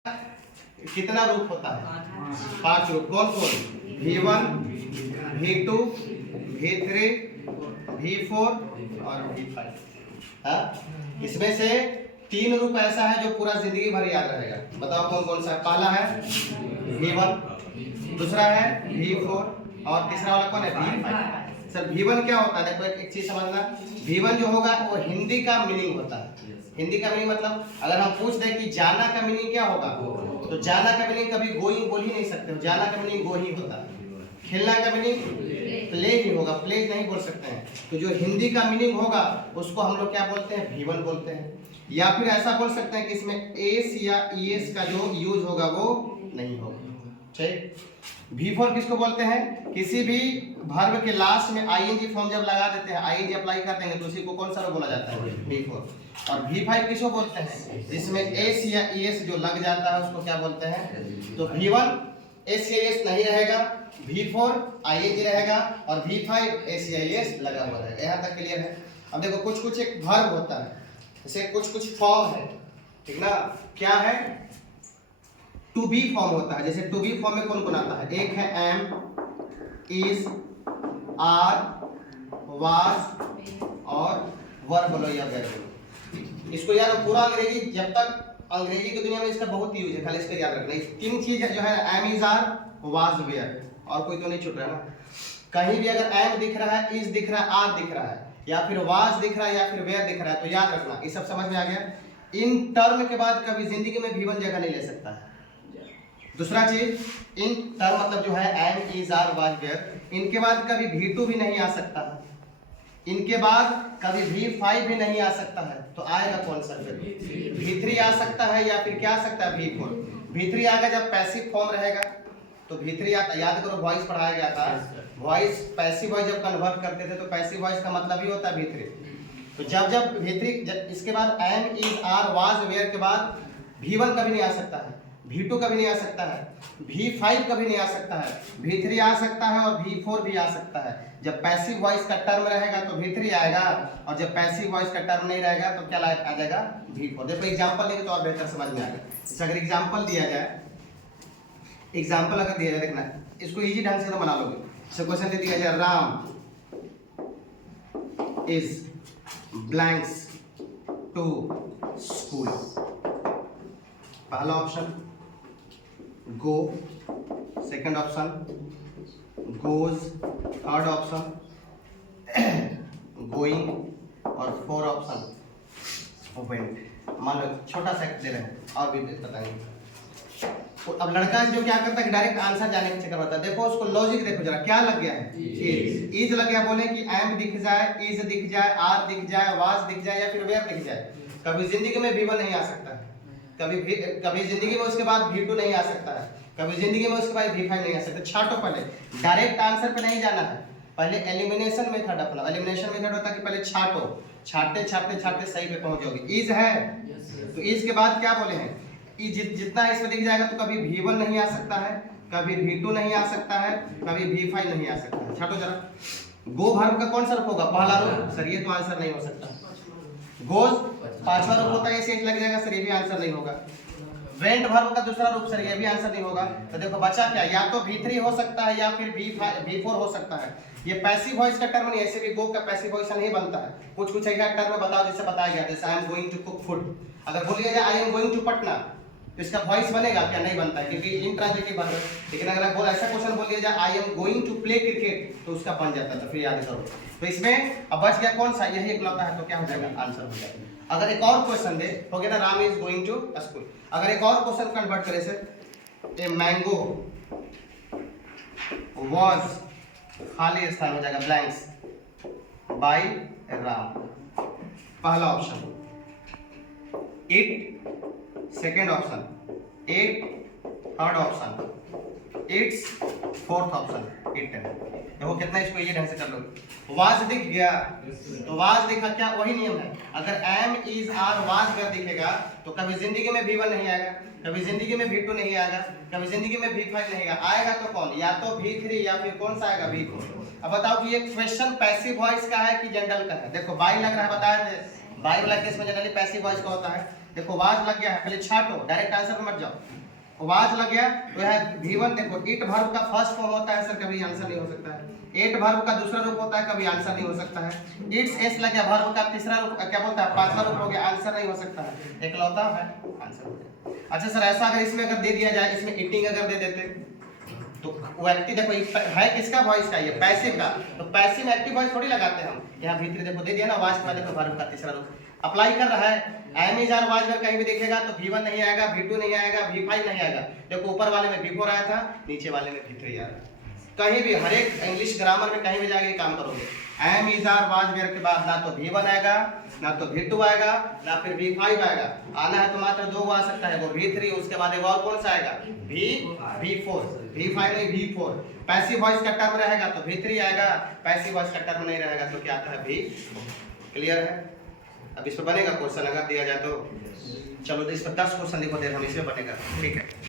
कितना रूप होता है? 5 रूप। कौन कौन? V1, V2, V3, V4 और V5। हाँ, इसमें से 3 रूप ऐसा है जो पूरा जिंदगी भर याद रहेगा। बताओ कौन कौन सा? पहला है V1, दूसरा है V4 और तीसरा वाला कौन है? V5। सर V1 क्या होता है? देखो एक चीज समझना, V1 जो होगा वो हिंदी का मीनिंग होता है। हिंदी का मीनिंग मतलब अगर हम पूछ दें कि जाना का मीनिंग क्या होगा, तो जाना का मीनिंग कभी गोइंग बोल ही नहीं सकते हो, जाना का मीनिंग गो ही होता है। खेलना का मीनिंग प्ले ही होगा, प्लेज नहीं बोल सकते हैं। तो जो हिंदी का मीनिंग होगा उसको हम लोग क्या बोलते हैं? V1 बोलते हैं। या फिर ऐसा बोल सकते हैं कि इसमें एस या ईएस का जो यूज होगा वो नहीं होगा। ठीक। V4 किसको बोलते हैं? किसी भी वर्ब के लास्ट में आईएनजी फॉर्म जब लगा देते हैं, आईएनजी अप्लाई कर देंगे तो उसी को कौन सा बोला जाता है? V4। और V5 किसको बोलते हैं? जिसमें एस या ईएस जो लग जाता है उसको क्या बोलते हैं? तो V1 एस या ईएस नहीं रहेगा, V4 आईएनजी रहेगा और V5 एस या ईएस लगा हुआ रहेगा। यहाँ तक क्लियर है? अब देखो कुछ कुछ एक वर्ब होता है, जैसे कुछ कुछ फॉर्म है, ठीक ना? क्या है? टू बी फॉर्म होता है। जैसे टू बी फॉर्म में कौन कौन आता है? एक है एम, इज, आर, वाज और वर बोलो या वेर बोलो। इसको याद रखो, पूरा अंग्रेजी, जब तक अंग्रेजी की दुनिया में इसका बहुत यूज है, खाली इसका याद रखना। इस 3 चीज जो है, am, is, are, was, were, और कोई तो नहीं छूट रहा है ना। कहीं भी अगर एम दिख रहा है, इज दिख रहा है, आर दिख रहा है, या फिर वाज दिख रहा है, या फिर वेयर दिख रहा है, तो याद रखना। ये सब समझ में आ गया? इन टर्म के बाद कभी जिंदगी में V1 जगह नहीं ले सकता है। दूसरा चीज, इन टर्म मतलब जो है am, is, are, was, were, इनके बाद कभी V2 भी नहीं आ सकता है, इनके बाद कभी V5 भी नहीं आ सकता है। तो आएगा कौन सा? फिर V3 आ सकता है, या फिर क्या आ सकता है? V4। V3 आएगा जब पैसिव फॉर्म रहेगा, तो V3 आता। याद करो वॉइस पढ़ाया गया था, वॉइस पैसिव वॉइस जब कन्वर्ट करते थे तो पैसिव वॉइस का मतलब ही होता है V3। तो जब V3 इसके बाद am, is, are, was, were के बाद V1 कभी नहीं आ सकता है, V2 कभी नहीं आ सकता है, V5 कभी नहीं आ सकता है, V3 आ सकता है और V4 भी आ सकता है। जब पैसिव वॉइस का टर्म रहेगा तो V3 आएगा, और जब पैसिव वॉइस का टर्म नहीं रहेगा तो क्या आ जाएगा? V4। देखो एग्जांपल लेंगे तो और बेहतर समझ में आएगा। जैसे अगर एग्जांपल दिया जाए, एग्जांपल अगर दिया जाए, देखना इसको इजी ढंग से तो बना लोगे। जैसे क्वेश्चन दे दिया जाए, Ram is blanks to school. पहला option go, second option goes, third option going और फोर्थ ऑप्शन वेंट। मान लो छोटा सा दे रहे हैं और भी बताएंगे। तो अब लड़का जो क्या करता है कि डायरेक्ट आंसर जाने के चक्कर होता है। देखो उसको लॉजिक देखो जरा, क्या लग गया है? इज लग गया। बोले कि एम दिख जाए, इज दिख जाए, आर दिख जाए, वाज दिख जाए, या फिर वेयर दिख जाए, कभी जिंदगी में V1 नहीं आ सकता है, कभी जिंदगी में उसके बाद V2 नहीं आ सकता है, कभी जिंदगी में उसके बाद V5 नहीं आ सकता। छाटो पहले, डायरेक्ट आंसर पे नहीं जाना है, पहले एलिमिनेशन मेथड अपना। एलिमिनेशन मेथड होता है कि पहले छाटो, छाटते छाटते छाटते सही पे पहुंच जाओगे। इज है तो इज के बाद क्या बोले हैं? जितना इसमें दिख जाएगा तो कभी V1 नहीं आ सकता है, कभी V2 नहीं आ सकता है, कभी V5 नहीं आ सकता है। छाटो जरा। गो वर्ब का कौन सा रूप होगा? पहला रूप। सर ये तो आंसर नहीं हो सकता। गोज पांचवा रूप होता है, इसे एक लग जाएगा। सर ये भी आंसर नहीं होगा। वेंट वर्ब का दूसरा रूप। सर ये भी आंसर नहीं होगा। तो देखो बचा क्या? या तो V3 हो सकता है, या फिर V4 हो सकता है। ये पैसिव वॉइस का टर्म नहीं, ऐसे भी गो का पैसिव वॉइस नहीं बनता है। कुछ कुछ ऐसा टर्म बताओ जिससे बताया गया, जैसे I am going to cook food. अगर बोलिए जाए I am going to Patna, तो इसका वॉइस बनेगा क्या? नहीं बनता है, क्योंकि इंट्रांजिटिव वर्ब है। लेकिन अगर बोल ऐसा क्वेश्चन बोल दिया जाए I am going to play cricket, तो उसका बन जाता है। तो फिर याद करो। तो इसमें अब बच गया कौन सा? यही इकलौता है, तो क्या हो जाएगा? आंसर हो जाएगा। अगर एक और क्वेश्चन दे, हो गया ना, Ram is going to school. अगर एक और क्वेश्चन कन्वर्ट करे से, ए मैंगो वाज, खाली स्थान हो जाएगा ब्लैंक्स, बाय राम। पहला option it, second option it, third option its, fourth option it. देखो कितना इसको ये ढंग से कर लो। वाज दिख गया, तो वाज दिखा, क्या? वही नियम है। अगर am, is, are, was were दिखेगा तो कभी जिंदगी में V1 नहीं आएगा, कभी जिंदगी में V2 नहीं आएगा, कभी जिंदगी में V5 नहीं आएगा। तो कौन? या तो V3 या फिर कौन सा आएगा? V4। अब बताओ कि ये क्वेश्चन पैसिव वॉइस का है कि जनरल का है? देखो बाई लग रहा है, बताया बाई वाला केस में जनरली पैसिव वॉइस का होता है। देखो वाज लग गया है, पहले छाटो, डायरेक्ट आंसर पे मत जाओ। वाज लग गया तो है V1। देखो इट वर्ब का फर्स्ट फॉर्म होता है सर, कभी आंसर नहीं हो सकता है। एट वर्ब का दूसरा रूप होता है, कभी आंसर नहीं हो सकता है। इट्स एस लग गया, वर्ब का तीसरा रूप क्या बोलता है, पांचवा रूप हो गया, आंसर नहीं हो सकता है। एकलौता है, आंसर हो गया। अच्छा सर ऐसा अगर इसमें अगर दे दिया जाए, इसमें ईटिंग अगर दे देते तो वो एक्टिव, देखो है किसका वॉइस का, ये पैसिव का, तो पैसिव में एक्टिव वॉइस थोड़ी लगाते हम। यहाँ भीतर देखो दे दिया ना, वाज का देखो वर्ब का तीसरा रूप अप्लाई कर रहा है। एम इज आर वाज अगर कहीं भी देखेगा तो V1 नहीं आएगा, V2 नहीं आएगा, V5 नहीं आएगा। देखो ऊपर वाले में V4 आया था, नीचे वाले में V3 आया। कहीं भी हर एक इंग्लिश ग्रामर में कहीं भी जाके काम करोगे, am is are was were के बाद ना तो V1 आएगा, ना तो V2 आएगा, ना फिर V5 आएगा। आना है तो मात्र दो आ सकता है, वो V3, उसके बाद एक और कौन सा आएगा, V4, V5 नहीं V4। पैसिव वॉइस का टर्म रहेगा तो V3 आएगा, पैसिव वॉइस का टर्म नहीं रहेगा तो क्या आता है V4। क्लियर है? अब इस पर बनेगा क्वेश्चन अगर दिया जाए तो, चलो इस पर 10 क्वेश्चन लिखो, देर हम इसमें बनेगा, ठीक है।